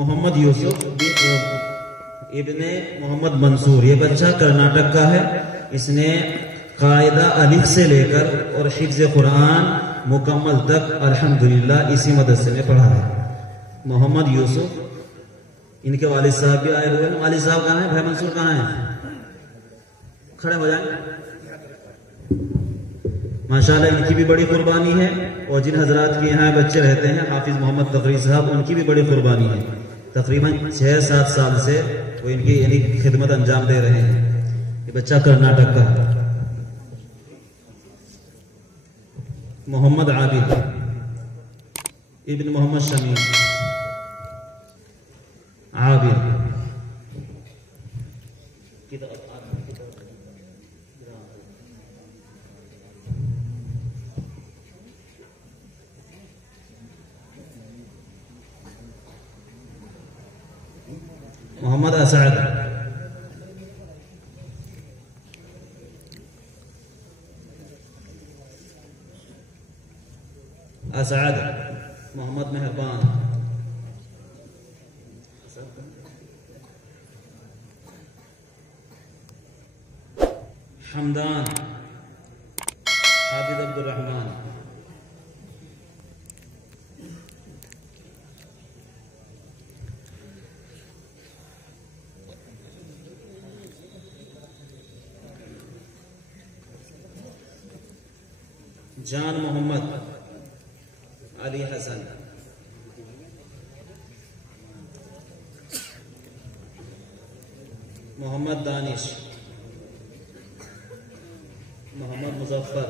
मोहम्मद यूसुफ इब्ने मोहम्मद मंसूर, ये बच्चा कर्नाटक का है। इसने कायदा अलिफ से लेकर और हिफ्ज़ कुरान मुकम्मल तक अल्हम्दुलिल्लाह इसी मदरसे में पढ़ा है। मोहम्मद यूसुफ, इनके वालिद साहब भी आए हुए हैं। वालिद साहब कहाँ हैं? भाई मंसूर कहाँ हैं? खड़े हो जाए। माशाल्लाह इनकी भी बड़ी कुर्बानी है, और जिन हजरात के यहाँ बच्चे रहते हैं हाफिज मोहम्मद तकरी साहब, उनकी भी बड़ी कुर्बानी है। तकरीबन 6-7 साल से वो इनकी यानी खिदमत अंजाम दे रहे हैं। ये बच्चा कर्नाटक का है। मोहम्मद आबिद इब्न मोहम्मद शमीम आबिद, मोहम्मद असद, असद मोहम्मद मेहरबान, हमदान हाफिज अब्दुल रहमान, जान मोहम्मद अली हसन, मोहम्मद दानिश, मोहम्मद मुजफ्फर,